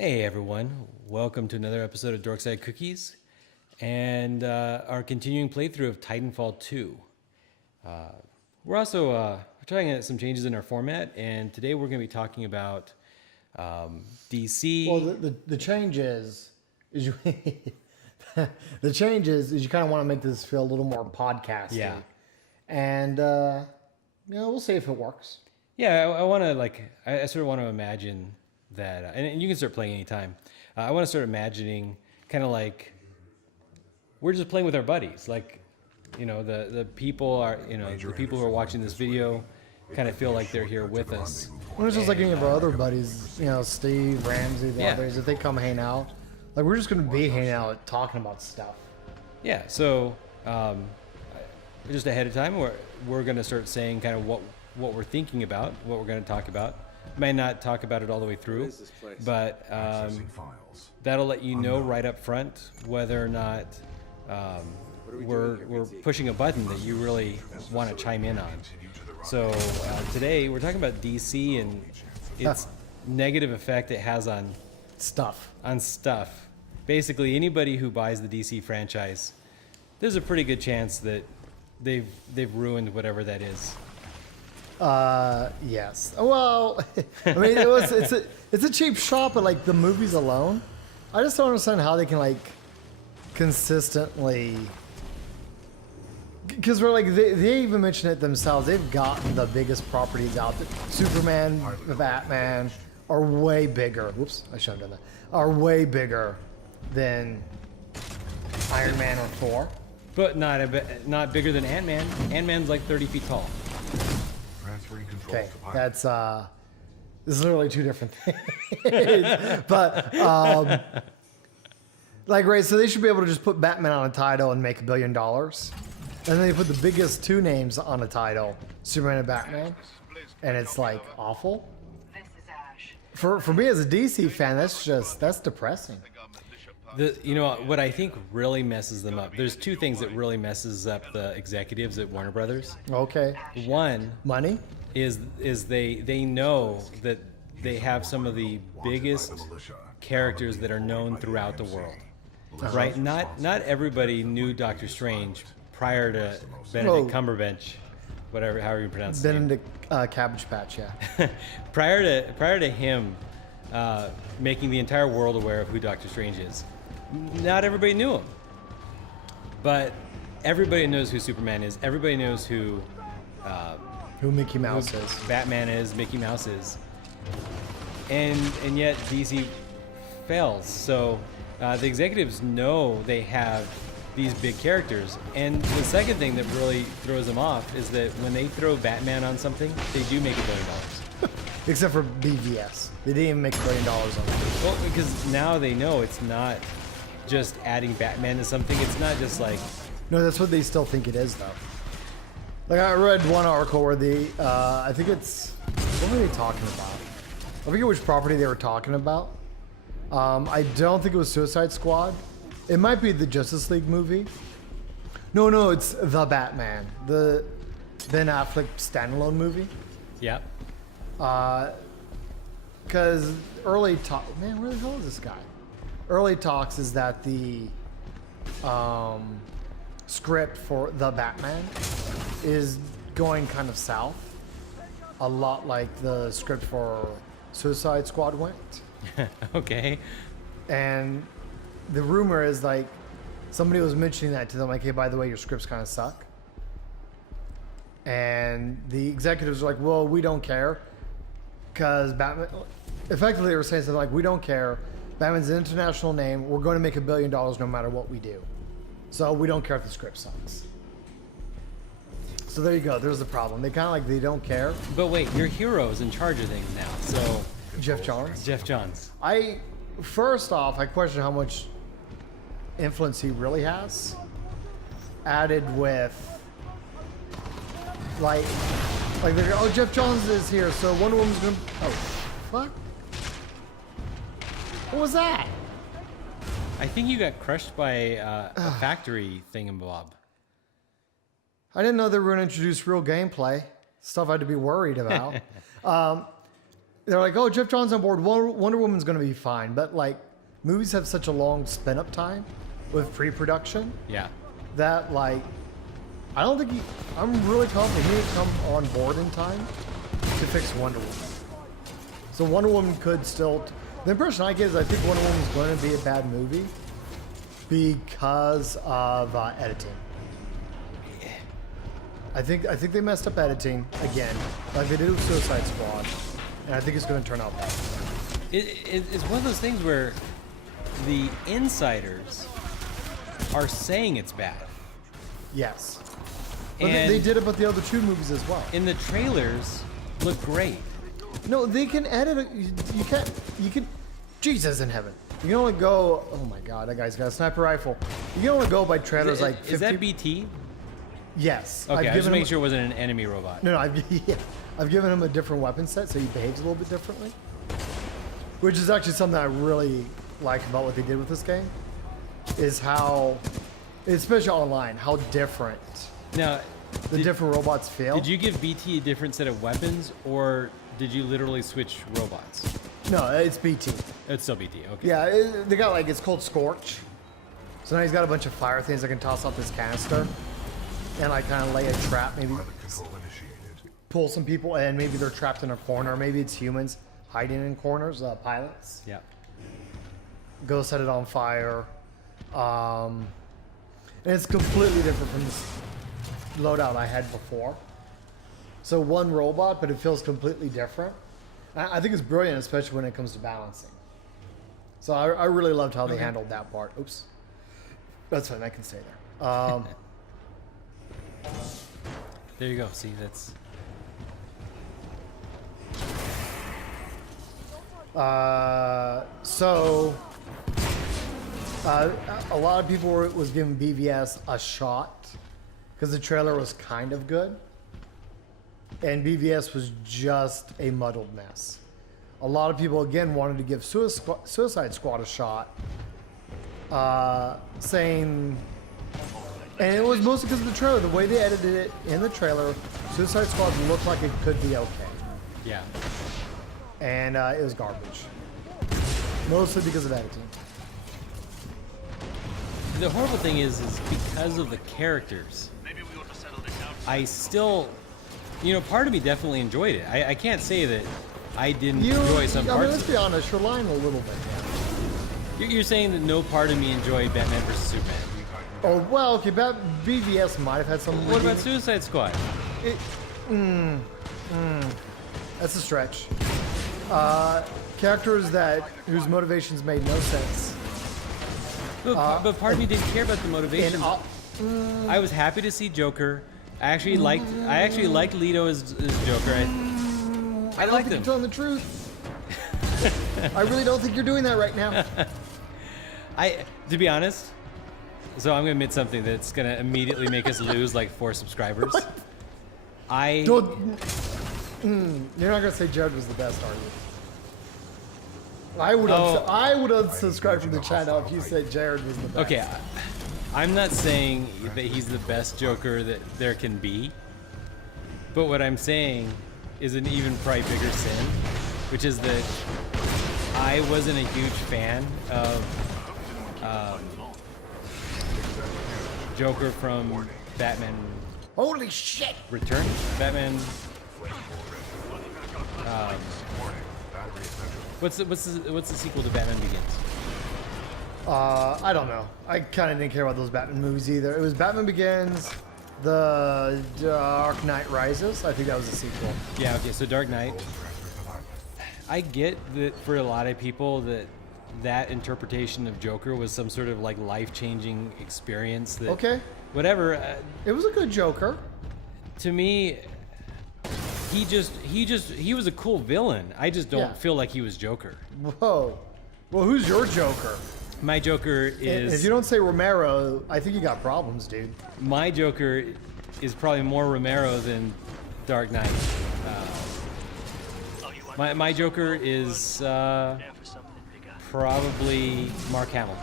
Hey everyone, welcome to another episode of Dorkside Cookies and our continuing playthrough of TitanFall 2. We're also we're trying out some changes in our format, and today we're going to be talking about DC. Well, the change is you the change is you kind of want to make this feel a little more podcasty. Yeah. And we'll see if it works. Yeah, I want to I sort of want to imagine that, and you can start playing anytime. I want to start imagining kind of like we're just playing with our buddies, the people are, the people who are watching this video kind of feel like they're here with us. Well, it's just like any of our other buddies, Steve, Ramsey, the Yeah. others, if they come hang out, like we're just going to be hanging out talking about stuff. Yeah, so just ahead of time, we're going to start saying kind of what we're thinking about, what we're going to talk about. Might not talk about it all the way through, but that'll let you know right up front whether or not we're pushing a button that you really want to chime in on. So today we're talking about DC and its negative effect it has on Stuff. Basically, anybody who buys the DC franchise, there's a pretty good chance that they've ruined whatever that is. Yes. Well, I mean, it's a cheap shot, but like the movies alone, I just don't understand how they can like consistently. Because we're like they even mention it themselves. They've gotten the biggest properties out there. Superman, Batman are way bigger. Whoops, I shouldn't have done that. Are way bigger than Iron Man or Thor. But not bigger than Ant-Man. Ant-Man's like 30 feet tall. Okay, that's this is literally two different things. But right, so they should be able to just put Batman on a title and make $1 billion, and then they put the biggest two names on a title, Superman and Batman, and it's like awful. For me as a DC fan, that's depressing. What I think really messes them up. There's two things that really messes up the executives at Warner Brothers. Okay. One Money. is they know that they have some of the biggest characters that are known throughout the world. Right? Not everybody knew Doctor Strange prior to Benedict Cumberbatch, however you pronounce it. Benedict Cabbage Patch, yeah. prior to him making the entire world aware of who Doctor Strange is, not everybody knew him. But everybody knows who Superman is. Everybody knows who Mickey Mouse is. Batman is, Mickey Mouse is. And yet DC fails. So the executives know they have these big characters. And the second thing that really throws them off is that when they throw Batman on something, they do make $1 billion. Except for BVS. They didn't even make $1 billion on it. Well, because now they know it's not just adding Batman to something. It's not just like... No, that's what they still think it is, though. Like, I read one article where I think it's... What were they talking about? I forget which property they were talking about. I don't think it was Suicide Squad. It might be the Justice League movie. No, it's The Batman. The Ben Affleck standalone movie. Yeah. Because early talk... Man, where the hell is this guy? Early talks is that the script for The Batman is going kind of south. A lot like the script for Suicide Squad went. Okay. And the rumor is like somebody was mentioning that to them, like, hey, by the way, your scripts kind of suck. And the executives were like, well, we don't care. Because Batman, effectively they were saying something like, we don't care. Batman's an international name. We're going to make $1 billion no matter what we do. So we don't care if the script sucks. So there you go. There's the problem. They kind of they don't care. But wait, your hero's in charge of things now. So Jeff Johns. Jeff Johns. First off, I question how much influence he really has. Added with like they're, oh, Jeff Johns is here, so Wonder Woman's gonna. Oh, what? What was that? I think you got crushed by a factory thingamabob. I didn't know they were going to introduce real gameplay. Stuff I had to be worried about. they're like, oh, Jeff Johns on board, Wonder Woman's going to be fine. But like, movies have such a long spin-up time with pre-production. Yeah. That like, I don't think I'm really confident he didn't come on board in time to fix Wonder Woman. So Wonder Woman could still. The impression I get is I think Wonder Woman's going to be a bad movie because of editing. I think they messed up editing again, like they did with Suicide Squad, and I think it's going to turn out bad. It's one of those things where the insiders are saying it's bad. Yes, but And they did it with the other two movies as well. in the trailers, look great. No, they can edit it. You can't. You can. Jesus in heaven. You can only go. Oh my God, that guy's got a sniper rifle. You can only go by trailers like 50. Is that BT? Yes. Okay, I just him- making sure it wasn't an enemy robot. No, I've given him a different weapon set, so he behaves a little bit differently. Which is actually something I really like about what they did with this game, is how, especially online, how different Now, the different robots feel. did you give BT a different set of weapons, or did you literally switch robots? No, it's BT. It's still BT. Okay. Yeah, they got like, it's called Scorch. So now he's got a bunch of fire things that can toss off this canister. And like kind of lay a trap, maybe pull some people in, maybe they're trapped in a corner, maybe it's humans hiding in corners, pilots. Yeah. Go set it on fire. And it's completely different from the loadout I had before. So one robot, but it feels completely different. I think it's brilliant, especially when it comes to balancing. So I really loved how they handled that part. Oops. That's fine, I can stay there. There you go. See, that's. A lot of people was giving BVS a shot because the trailer was kind of good, and BVS was just a muddled mess. A lot of people again wanted to give Suicide Squad a shot, saying. And it was mostly because of the trailer. The way they edited it in the trailer, Suicide Squad looked like it could be okay. Yeah. And it was garbage. Mostly because of editing. The horrible thing is because of the characters. I still, part of me definitely enjoyed it. I can't say that I didn't enjoy some parts. I mean, let's be honest, you're lying a little bit. Yeah. You're saying that no part of me enjoyed Batman vs Superman. Oh, well, okay, BVS might have had some... What about Suicide Squad? That's a stretch. Characters whose motivations made no sense. But part of me didn't care about the motivation. I was happy to see Joker. I actually liked Leto as Joker. I don't liked think him. you're telling the truth. I really don't think you're doing that right now. To be honest, so I'm gonna admit something that's gonna immediately make us lose like 4 subscribers. You're not gonna say Jared was the best, are you? I would unsubscribe from the channel if you said Jared was the best. Okay, I'm not saying that he's the best Joker that there can be, but what I'm saying is an even probably bigger sin, which is that I wasn't a huge fan of Joker from Batman. Holy shit! Return? Batman. What's the sequel to Batman Begins? I don't know. I kind of didn't care about those Batman movies either. It was Batman Begins, The Dark Knight Rises. I think that was a sequel. Yeah. Okay. So Dark Knight. I get that for a lot of people that interpretation of Joker was some sort of like life-changing experience. That, okay. Whatever. It was a good Joker. To me, he was a cool villain. I just don't feel like he was Joker. Whoa. Well, who's your Joker? My Joker is... If you don't say Romero, I think you got problems, dude. My Joker is probably more Romero than Dark Knight. My Joker is probably Mark Hamill.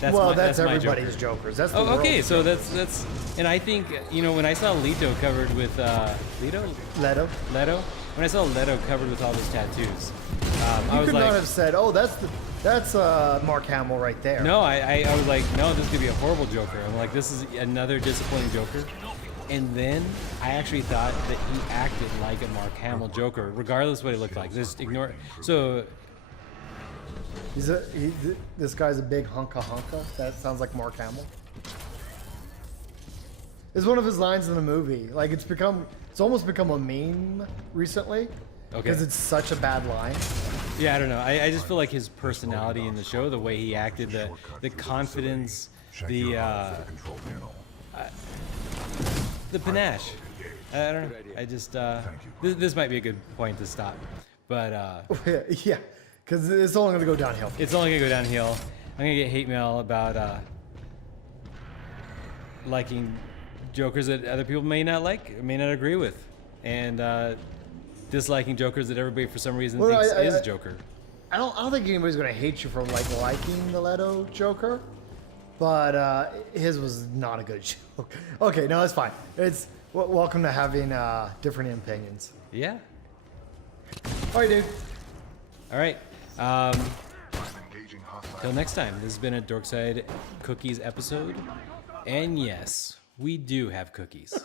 That's my everybody's Joker. Jokers. That's the okay, world's so Jokers. that's, and I think when I saw Leto covered with Leto. when I saw Leto covered with all those tattoos, I You was could like, not have said, "Oh, that's Mark Hamill right there." no, I was like, no, this could be a horrible Joker. I'm like, this is another disappointing Joker. And then I actually thought that he acted like a Mark Hamill Joker, regardless of what he looked like. Just ignore it. So This guy's a big hunka. That sounds like Mark Hamill. It's one of his lines in the movie. Like it's almost become a meme recently because it's such a bad line. yeah, I don't know. I just feel like his personality in the show, the way he acted, the confidence, the panache. I don't know. I just this might be a good point to stop, but Yeah, because it's only gonna go downhill. it's only gonna go downhill. I'm gonna get hate mail about liking Jokers that other people may not like, may not agree with, and disliking Jokers that everybody for some reason thinks is Joker. I don't think anybody's gonna hate you for like liking the Leto Joker, but his was not a good joke. Okay, no, it's fine. It's welcome to having different opinions. Yeah. All right, dude. All right. Till next time. This has been a Dorkside Cookies episode, and yes, we do have cookies.